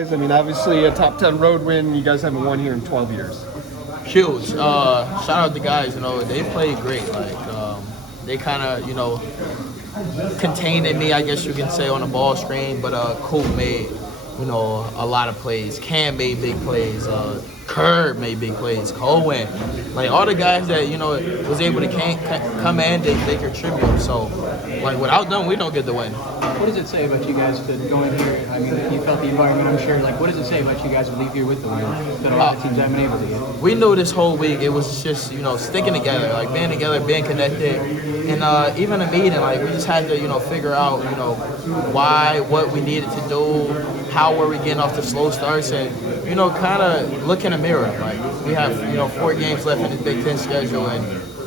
I mean, obviously a top 10 road win. You guys haven't won here in 12 years. Huge. Shout out the guys. They played great. They kind of contained me, I guess you can say, on the ball screen. But Coop made a lot of plays. Cam made big plays. Curb made big plays. Cohen, all the guys that was able to come in, they contribute. So without them, we don't get the win. What does it say about you guys to go in here? I mean, you felt the environment, I'm sure. What does it say about you guys to leave here with the win that a lot of teams haven't been able to get? We knew this whole week it was just sticking together, being together, being connected, and even a meeting. We just had to figure out why, what we needed to do, how were we getting off the slow starts, and kind of look in the mirror. We have 4 games left in the Big Ten schedule, and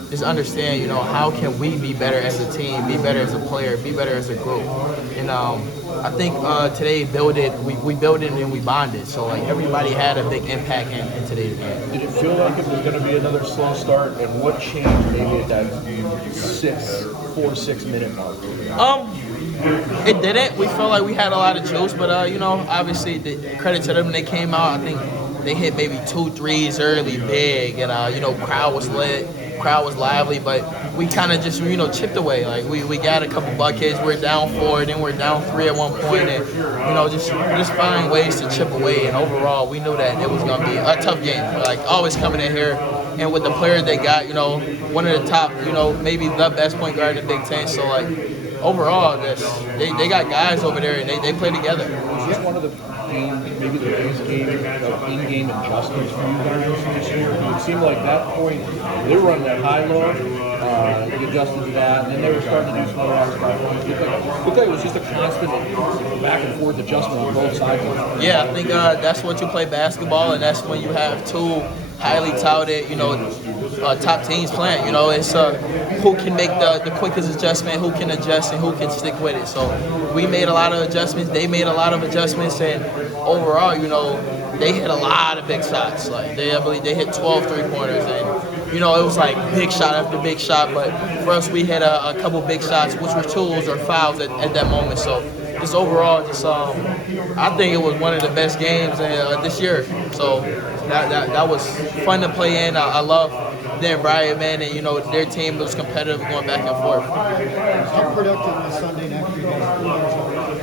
just understand, how can we be better as a team, be better as a player, be better as a group. And I think today we built it and we bonded. So everybody had a big impact in today's game. Did it feel like it was going to be another slow start? And what changed maybe at that 4 to 6 minute mark? It didn't. We felt like we had a lot of juice, but obviously the credit to them, they came out. I think they hit maybe 2 threes early, big, and crowd was lit. Crowd was lively, but we kind of just chipped away. We got a couple buckets. We're down 4, then we're down 3 at one point, and just find ways to chip away. And overall, we knew that it was gonna be a tough game. Always coming in here, and with the players they got, one of the top, maybe the best point guard in the Big Ten. So overall, they got guys over there, and they play together. Was this one of the maybe the biggest in-game adjustments for you guys this year? It seemed like that point, they were running that high-low, they adjusted to that, and then they were starting to do some other outside points. It looked like it was just a constant back-and-forth adjustment on both sides. Yeah, I think that's what you play basketball, and that's when you have 2 highly touted, top teams playing. It's who can make the quickest adjustment, who can adjust, and who can stick with it. So we made a lot of adjustments. They made a lot of adjustments, and overall, they hit a lot of big shots. I believe they hit 12 3-pointers, and it was big shot after big shot. But for us, we hit a couple big shots, which were tools or fouls at that moment. So just overall, I think it was one of the best games this year. So that was fun to play in. I love their environment, and their team was competitive, going back and forth. How productive was Sunday night for you guys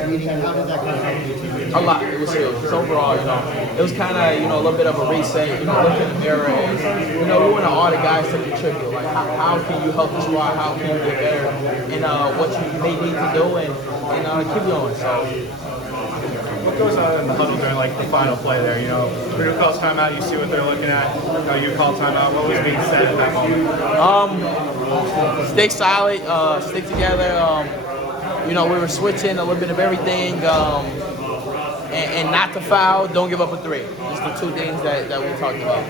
meeting, and how did that kind of help your team? A lot. It was huge. Just overall, it was kind of a little bit of a reset. Look in the mirror, and we want all the guys to contribute. How can you help the squad? How can you get better? And what you may need to do, and keep going. So. What goes on in the huddle during the final play there? Purdue calls timeout, you see what they're looking at. You call timeout. What was being said at that moment? Stay solid, stick together. We were switching a little bit of everything, and not to foul. Don't give up a 3. Just the 2 things that we talked about.